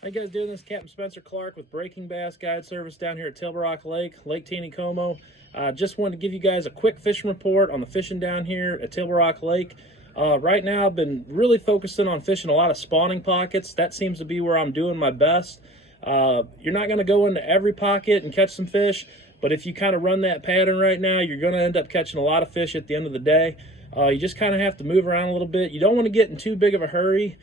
How you guys doing? This is Captain Spencer Clark with Breaking Bass Guide Service down here at Table Rock Lake, Lake Taneycomo. Just wanted to give you guys a quick fishing report on the fishing down here at Table Rock Lake. Right now, I've been really focusing on fishing a lot of spawning pockets. That seems to be where I'm doing my best. You're not going to go into every pocket and catch some fish, but if you kind of run that pattern right now, you're going to end up catching a lot of fish at the end of the day. You just kind of have to move around a little bit. You don't want to get in too big of a hurry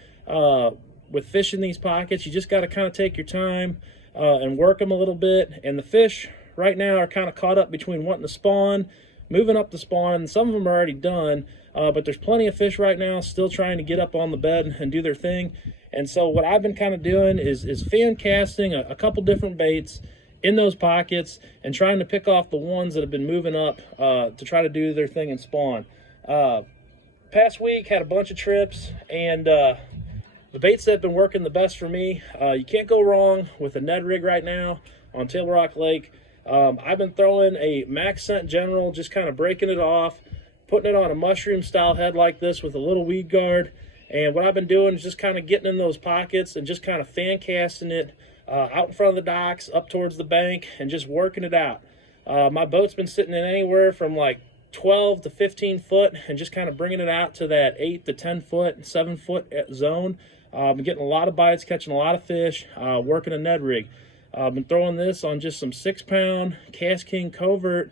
with fishing these pockets. You just got to kind of take your time and work them a little bit. And the fish right now are kind of caught up between wanting to spawn, moving up the spawn, and some of them are already done. But there's plenty of fish right now still trying to get up on the bed and do their thing. And so what I've been kind of doing is fan casting a couple different baits in those pockets and trying to pick off the ones that have been moving up to try to do their thing and spawn. Past week had a bunch of trips, and the baits that have been working the best for me, you can't go wrong with a Ned rig right now on Table Rock Lake. I've been throwing a Max Scent General, just kind of breaking it off, putting it on a mushroom style head like this with a little weed guard. And what I've been doing is just kind of getting in those pockets and just kind of fan casting it out in front of the docks, up towards the bank, and just working it out. My boat's been sitting in anywhere from like 12 to 15 foot and just kind of bringing it out to that 8 to 10 foot, 7 foot zone. I've been getting a lot of bites, catching a lot of fish, working a Ned rig. I've been throwing this on just some 6-pound KastKing covert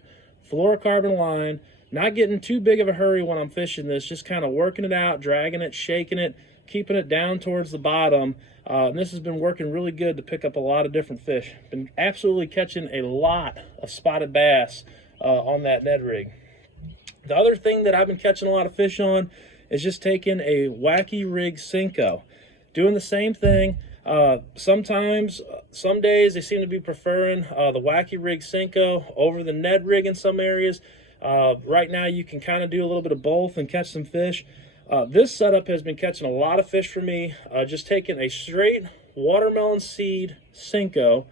fluorocarbon line, not getting too big of a hurry when I'm fishing this, just kind of working it out, dragging it, shaking it, keeping it down towards the bottom. And this has been working really good to pick up a lot of different fish. Been absolutely catching a lot of spotted bass on that Ned rig. The other thing that I've been catching a lot of fish on is just taking a Wacky Rig Senko. Doing the same thing. Sometimes, some days they seem to be preferring the Wacky Rig Senko over the Ned rig in some areas. Right now you can kind of do a little bit of both and catch some fish. This setup has been catching a lot of fish for me. Just taking a straight watermelon seed Senko,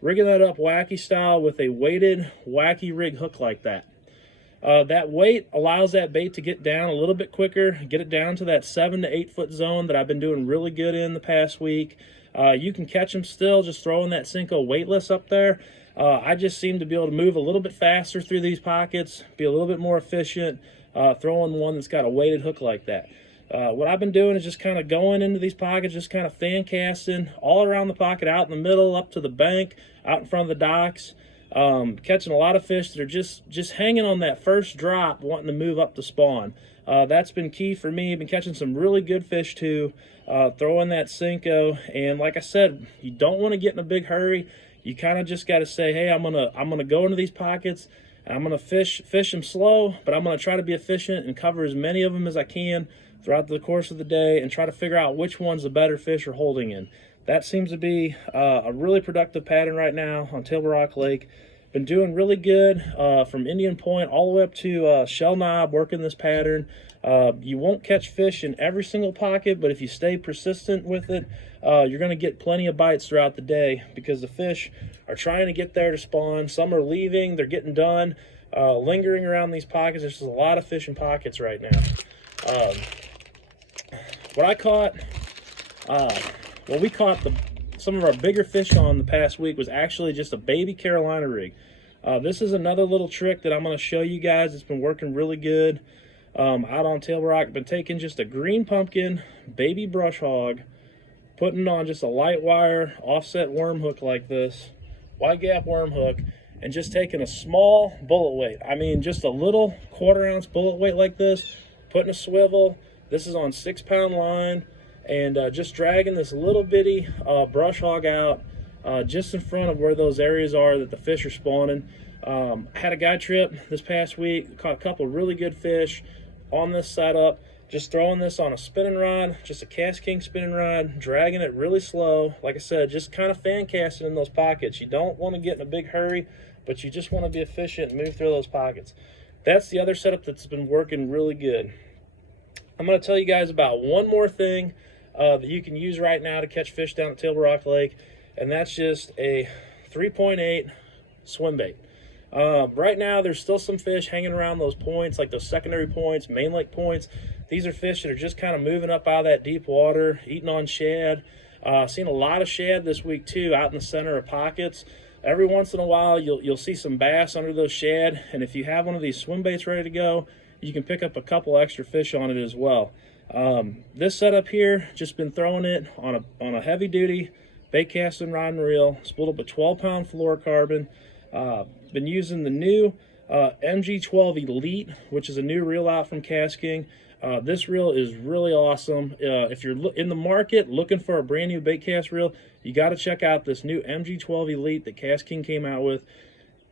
rigging that up Wacky style with a weighted Wacky Rig hook like that. That weight allows that bait to get down a little bit quicker, get it down to that 7 to 8 foot zone that I've been doing really good in the past week. You can catch them still just throwing that Senko weightless up there. I just seem to be able to move a little bit faster through these pockets, be a little bit more efficient throwing one that's got a weighted hook like that. What I've been doing is just kind of going into these pockets, just kind of fan casting all around the pocket, out in the middle, up to the bank, out in front of the docks. Catching a lot of fish that are just hanging on that first drop, wanting to move up to spawn. That's been key for me. Been catching some really good fish too, throwing that Senko. And like I said, you don't want to get in a big hurry. You kind of just got to say, hey, I'm gonna go into these pockets. And I'm gonna fish them slow, but I'm gonna try to be efficient and cover as many of them as I can throughout the course of the day, and try to figure out which one's the better fish are holding in. That seems to be a really productive pattern right now on Table Rock Lake. Been doing really good from Indian Point all the way up to Shell Knob, working this pattern. You won't catch fish in every single pocket, but if you stay persistent with it, you're going to get plenty of bites throughout the day, because the fish are trying to get there to spawn. Some are leaving, they're getting done, lingering around these pockets. There's just a lot of fish in pockets right now. What I caught, well, we caught some of our bigger fish on the past week was actually just a baby Carolina rig. This is another little trick that I'm going to show you guys. It's been working really good out on Table Rock. Been taking just a green pumpkin baby brush hog, putting on just a light wire offset worm hook like this, wide gap worm hook, and just taking a small bullet weight. I mean, just a little 1/4 ounce bullet weight like this, putting a swivel. This is on 6-pound line, and just dragging this little bitty brush hog out just in front of where those areas are that the fish are spawning. Had a guide trip this past week, caught a couple really good fish on this setup. Just throwing this on a spinning rod, just a KastKing spinning rod, dragging it really slow. Like I said, just kind of fan casting in those pockets. You don't want to get in a big hurry, but you just want to be efficient and move through those pockets. That's the other setup that's been working really good. I'm going to tell you guys about one more thing that you can use right now to catch fish down at Table Rock Lake, and that's just a 3.8 swim bait. Right now, there's still some fish hanging around those points, like those secondary points, main lake points. These are fish that are just kind of moving up out of that deep water, eating on shad. Seen a lot of shad this week too, out in the center of pockets. Every once in a while, you'll see some bass under those shad, and if you have one of these swim baits ready to go, you can pick up a couple extra fish on it as well. This setup here, just been throwing it on a heavy duty bait casting rod and reel. Spooled up a 12-pound fluorocarbon. Been using the new MG12 Elite, which is a new reel out from KastKing. This reel is really awesome. If you're in the market looking for a brand new bait cast reel, you got to check out this new MG12 Elite that KastKing came out with.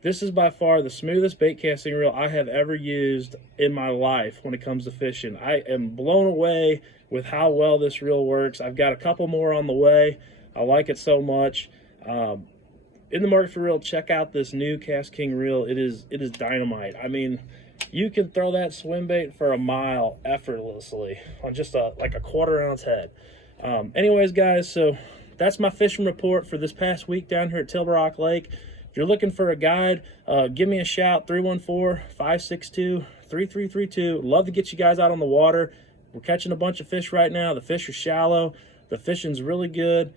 This is by far the smoothest bait casting reel I have ever used in my life when it comes to fishing. I am blown away with how well this reel works. I've got a couple more on the way. I like it so much. In the market for reel, check out this new KastKing reel. It is dynamite. I mean, you can throw that swim bait for a mile effortlessly on just like a 1/4 ounce head. Anyways, guys, so that's my fishing report for this past week down here at Tilbury Rock Lake. If you're looking for a guide, give me a shout, 314-562-3332. Love to get you guys out on the water. We're catching a bunch of fish right now. The fish are shallow. The fishing's really good.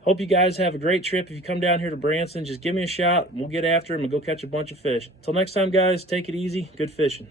Hope you guys have a great trip. If you come down here to Branson, just give me a shout. We'll get after them and go catch a bunch of fish. Till next time, guys, take it easy. Good fishing.